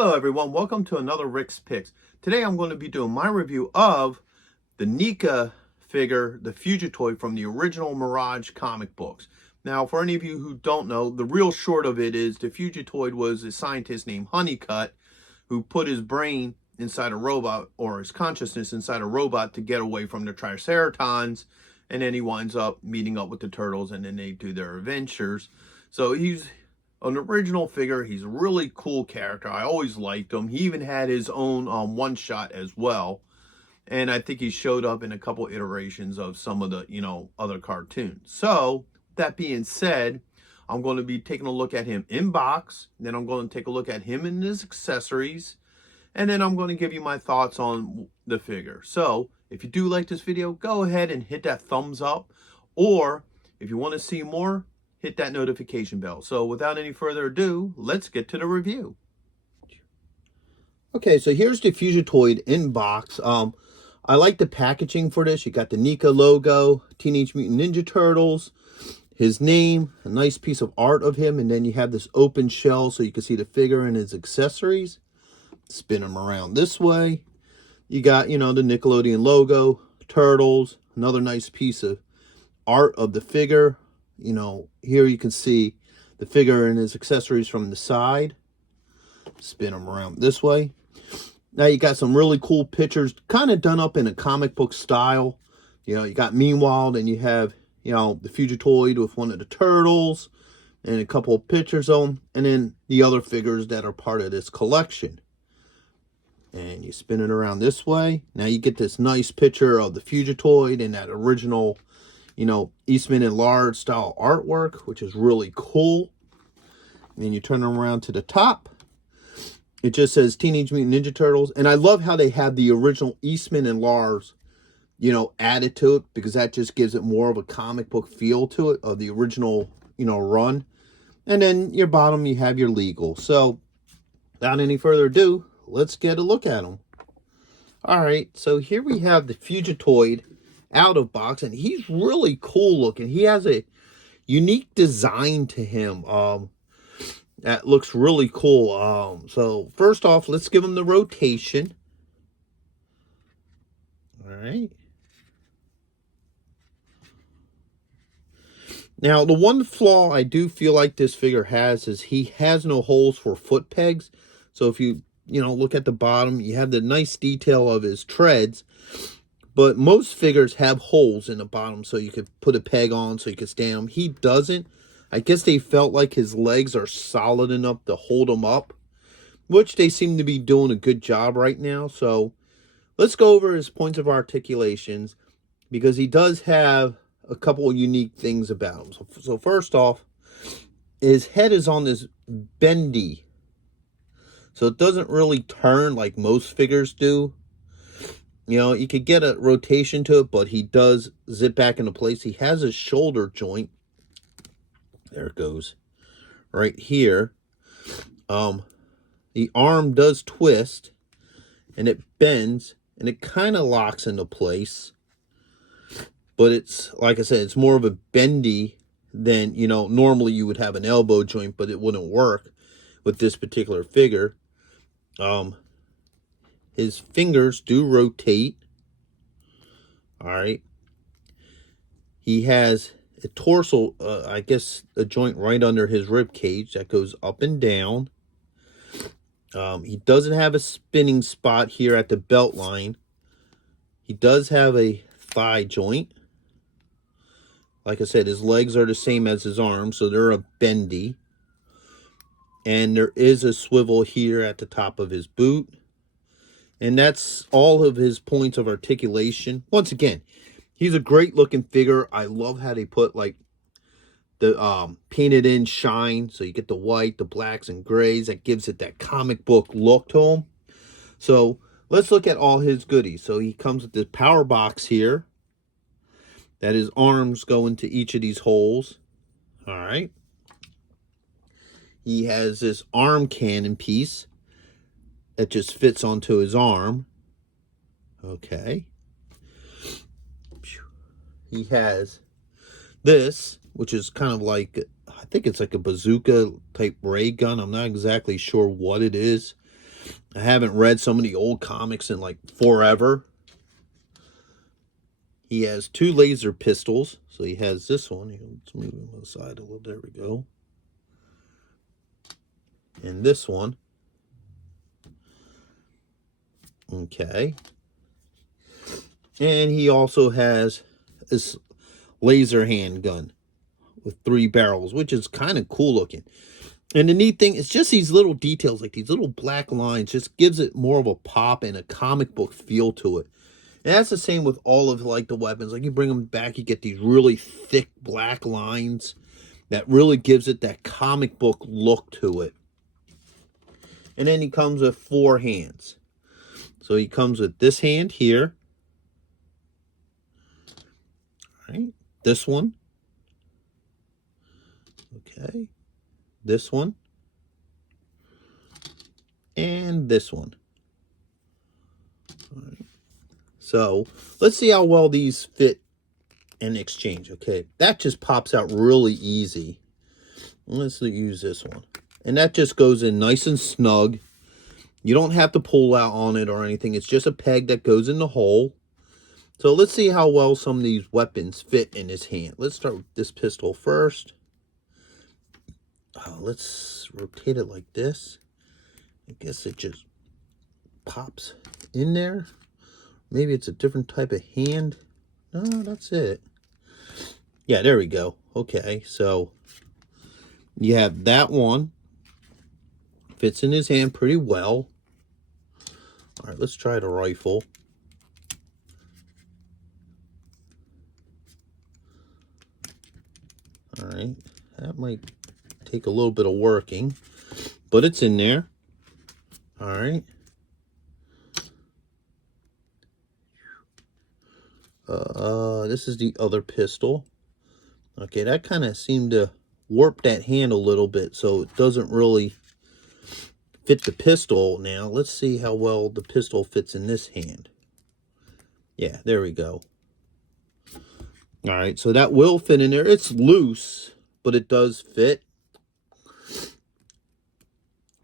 Hello everyone, welcome to another Rick's Picks. Today I'm going to be doing my review of the NECA figure, the Fugitoid from the original Mirage comic books. Now, for any of you who don't know, the real short of it is the Fugitoid was a scientist named Honeycutt who put his brain inside a robot, or his consciousness inside a robot, to get away from the Triceratons, and then he winds up meeting up with the turtles and then they do their adventures. So he's an original figure. He's a really cool character. I always liked him. He even had his own one-shot as well. And I think he showed up in a couple iterations of some of the, other cartoons. So, that being said, I'm going to be taking a look at him in box. Then I'm going to take a look at him and his accessories. And then I'm going to give you my thoughts on the figure. So, if you do like this video, go ahead and hit that thumbs up. Or, if you want to see more, hit that notification bell. So without any further ado, let's get to the review. Okay, so here's the Fugitoid in box. I like the packaging for this. You got the NECA logo, Teenage Mutant Ninja Turtles, his name, a nice piece of art of him, and then you have this open shell so you can see the figure and his accessories. Spin him around this way. You got, the Nickelodeon logo, turtles, another nice piece of art of the figure. Here you can see the figure and his accessories from the side. Spin them around this way. Now you got some really cool pictures, kind of done up in a comic book style. You got Meanwhile, and you have, the Fugitoid with one of the turtles and a couple of pictures of them, and then the other figures that are part of this collection. And you spin it around this way. Now you get this nice picture of the Fugitoid and that original Eastman and Laird style artwork, which is really cool. And then you turn them around to the top. It just says Teenage Mutant Ninja Turtles. And I love how they have the original Eastman and Laird, added to it, because that just gives it more of a comic book feel to it, of the original, run. And then your bottom, you have your legal. So, without any further ado, let's get a look at them. All right, so here we have the Fugitoid out of box, and he's really cool looking. He has a unique design to him that looks really cool. So first off, let's give him the rotation. All right. Now, the one flaw I do feel like this figure has is he has no holes for foot pegs. So if you look at the bottom, you have the nice detail of his treads. But most figures have holes in the bottom so you could put a peg on so you could stand him. He doesn't. I guess they felt like his legs are solid enough to hold him up, which they seem to be doing a good job right now. So let's go over his points of articulations, because he does have a couple of unique things about him. So first off, his head is on this bendy. So it doesn't really turn like most figures do. You could get a rotation to it, but he does zip back into place. He has a shoulder joint. There it goes. Right here. The arm does twist, and it bends, and it kind of locks into place. But it's, like I said, it's more of a bendy than, normally you would have an elbow joint, but it wouldn't work with this particular figure. His fingers do rotate. All right. He has a torso, I guess, a joint right under his rib cage that goes up and down. He doesn't have a spinning spot here at the belt line. He does have a thigh joint. Like I said, his legs are the same as his arms, so they're a bendy. And there is a swivel here at the top of his boot. And that's all of his points of articulation. Once again, he's a great looking figure. I love how they put like the painted in shine. So you get the white, the blacks, and grays. That gives it that comic book look to him. So let's look at all his goodies. So he comes with this power box here, that his arms go into each of these holes. All right. He has this arm cannon piece that just fits onto his arm. Okay. He has this, which is kind of like, I think it's like a bazooka type ray gun. I'm not exactly sure what it is. I haven't read some of the old comics in like forever. He has 2 laser pistols. So he has this one. Let's move him aside a little. There we go. And this one. Okay. And he also has this laser handgun with 3 barrels, which is kind of cool looking. And the neat thing is just these little details, like these little black lines, just gives it more of a pop and a comic book feel to it. And that's the same with all of like the weapons. Like you bring them back, you get these really thick black lines that really gives it that comic book look to it. And then he comes with 4 hands. So he comes with this hand here. All right. This one. Okay. This one. And this one. All right. So let's see how well these fit in exchange. Okay. That just pops out really easy. Let's use this one. And that just goes in nice and snug. You don't have to pull out on it or anything. It's just a peg that goes in the hole. So let's see how well some of these weapons fit in his hand. Let's start with this pistol first. Let's rotate it like this. I guess it just pops in there. Maybe it's a different type of hand. No, that's it. Yeah, there we go. Okay, so you have that one. Fits in his hand pretty well. All right, let's try the rifle. All right, that might take a little bit of working, but it's in there. All right. This is the other pistol. Okay, that kind of seemed to warp that hand a little bit, so it doesn't really fit the pistol. Now let's see how well the pistol fits in this hand. Yeah, there we go. All right, so that will fit in there. It's loose, but it does fit.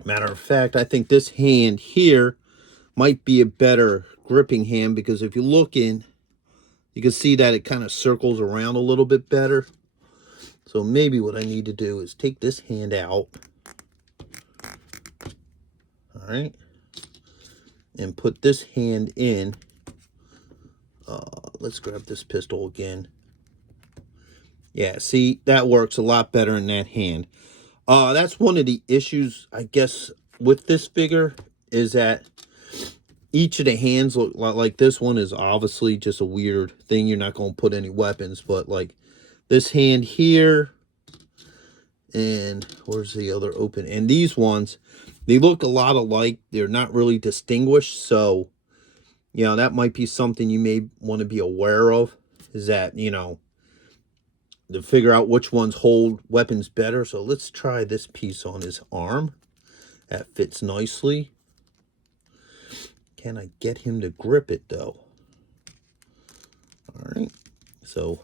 Matter of fact, I think this hand here might be a better gripping hand, because if you look in, you can see that it kind of circles around a little bit better. So maybe what I need to do is take this hand out. All right. And put this hand in. Let's grab this pistol again. Yeah, see, that works a lot better in that hand. That's one of the issues, I guess, with this figure, is that each of the hands look like this one is obviously just a weird thing. You're not going to put any weapons, but like this hand here, and where's the other open? And these ones, they look a lot alike. They're not really distinguished. So, you know, that might be something you may want to be aware of, is that, you know, to figure out which ones hold weapons better. So let's try this piece on his arm. That fits nicely. Can I get him to grip it though? All right. So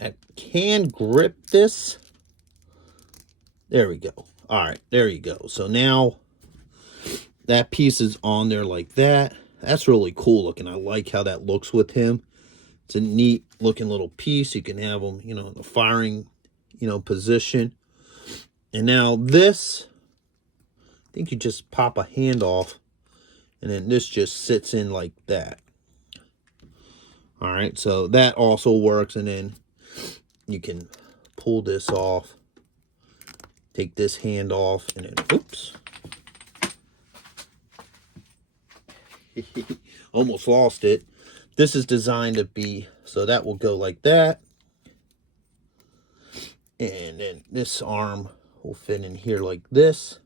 I can grip this. There we go. All right, there you go. So now that piece is on there like that. That's really cool looking. I like how that looks with him. It's a neat looking little piece. You can have them, you know, in the firing, you know, position. And now this, I think you just pop a hand off, and then this just sits in like that. All right, so that also works. And then you can pull this off, take this hand off, and then, oops. Almost lost it. This is designed to be, so that will go like that. And then this arm will fit in here like this.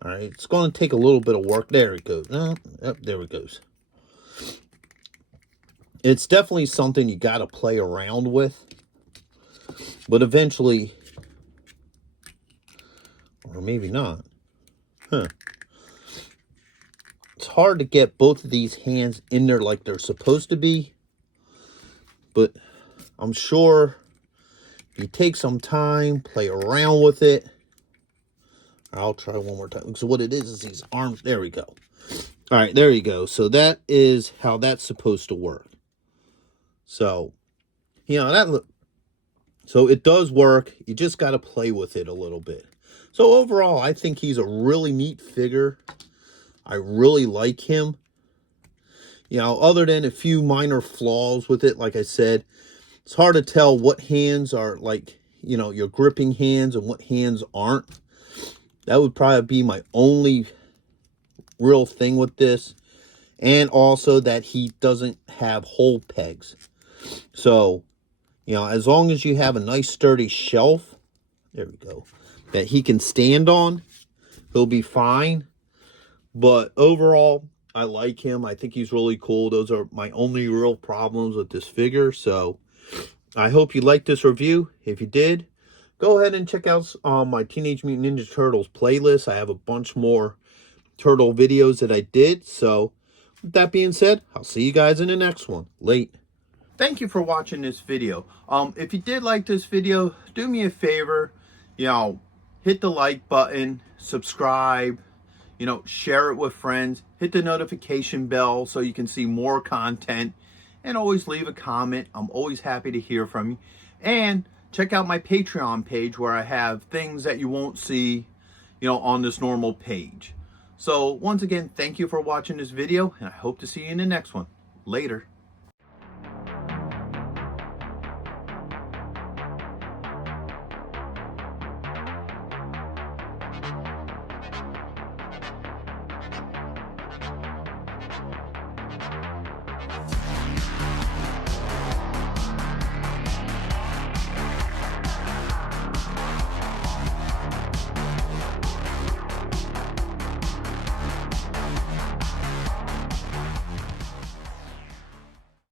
All right, it's going to take a little bit of work. There it goes. No, there it goes. It's definitely something you got to play around with. But eventually, or maybe not. Huh. It's hard to get both of these hands in there like they're supposed to be. But I'm sure if you take some time, play around with it, I'll try one more time. So what it is these arms. There we go. All right, there you go. So that is how that's supposed to work. So, so it does work. You just got to play with it a little bit. So overall, I think he's a really neat figure. I really like him. Other than a few minor flaws with it, like I said, it's hard to tell what hands are like, your gripping hands and what hands aren't. That would probably be my only real thing with this. And also that he doesn't have hole pegs. So, as long as you have a nice sturdy shelf, there we go, that he can stand on, he'll be fine. But overall, I like him. I think he's really cool. Those are my only real problems with this figure. So I hope you liked this review. If you did, go ahead and check out my Teenage Mutant Ninja Turtles playlist. I have a bunch more turtle videos that I did. So with that being said, I'll see you guys in the next one. Late. Thank you for watching this video. If you did like this video, do me a favor, hit the like button, subscribe, share it with friends, hit the notification bell so you can see more content, and always leave a comment. I'm always happy to hear from you. And check out my Patreon page where I have things that you won't see, on this normal page. So once again, thank you for watching this video, and I hope to see you in the next one. Later.